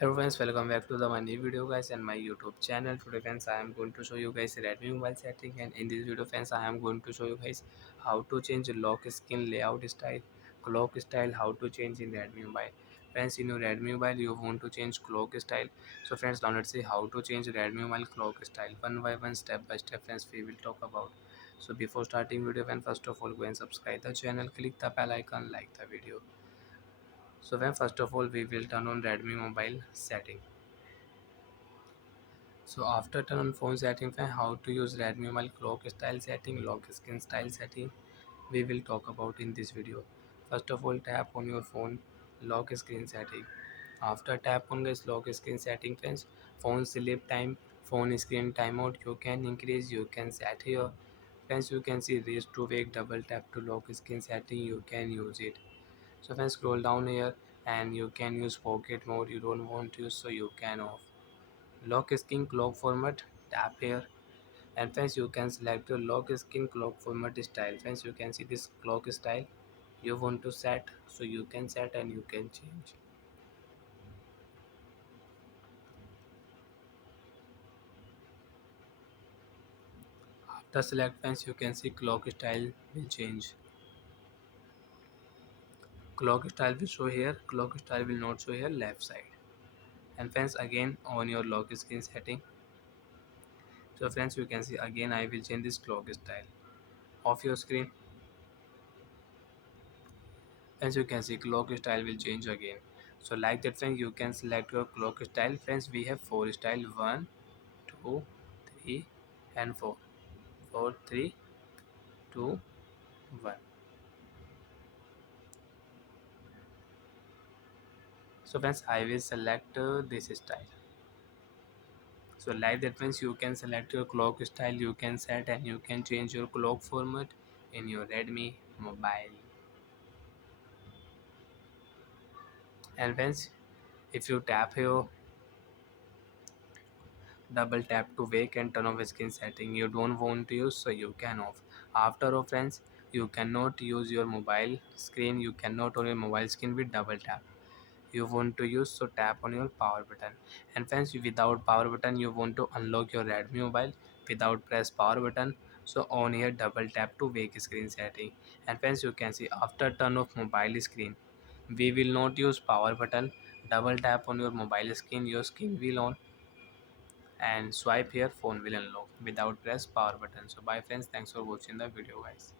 Hello friends, welcome back to my new video guys and my YouTube channel. Today friends, I am going to show you guys Redmi mobile setting, and in this video friends, I am going to show you guys how to change lock screen layout style, clock style, how to change in Redmi mobile. Friends, in your Redmi mobile you want to change clock style. So friends, now let's see how to change Redmi mobile clock style. One by one, step by step friends, we will talk about. So before starting video friends, first of all go and subscribe the channel, click the bell icon, like the video. So when first of all we will turn on Redmi mobile setting. So after turn on phone setting fan, how to use Redmi mobile clock style setting, lock screen style setting, we will talk about in this video. First of all, tap on your phone lock screen setting. After tap on this lock screen setting friends, phone sleep time, phone screen timeout, you can increase, you can set here. Friends, you can see raise to wake, double tap to lock screen setting, you can use it. So friends, scroll down here and you can use pocket mode, you don't want to use, so you can off. Lock screen clock format, tap here, and friends you can select your lock screen clock format style. Friends, you can see this clock style you want to set, so you can set and you can change. After select friends, you can see clock style will change. Clock style will show here, clock style will not show here, left side. And friends, again on your lock screen setting, so friends you can see again I will change this clock style. Off your screen, as you can see clock style will change again. So like that friends, you can select your clock style. Friends, we have four style: one, two, three, and four. Four, three, two, one. So friends, I will select this style. So like that friends, you can select your clock style, you can set and you can change your clock format in your Redmi mobile. And friends, if you tap here, double tap to wake and turn off screen setting, you don't want to use, so you can off. After all friends, you cannot use your mobile screen, you cannot on your mobile screen with double tap. You want to use, so tap on your power button. And friends, without power button you want to unlock your Redmi mobile without press power button, so on here double tap to wake screen setting. And friends, you can see after turn off mobile screen, we will not use power button, double tap on your mobile screen, your screen will on, and swipe here, phone will unlock without press power button. So bye friends, thanks for watching the video guys.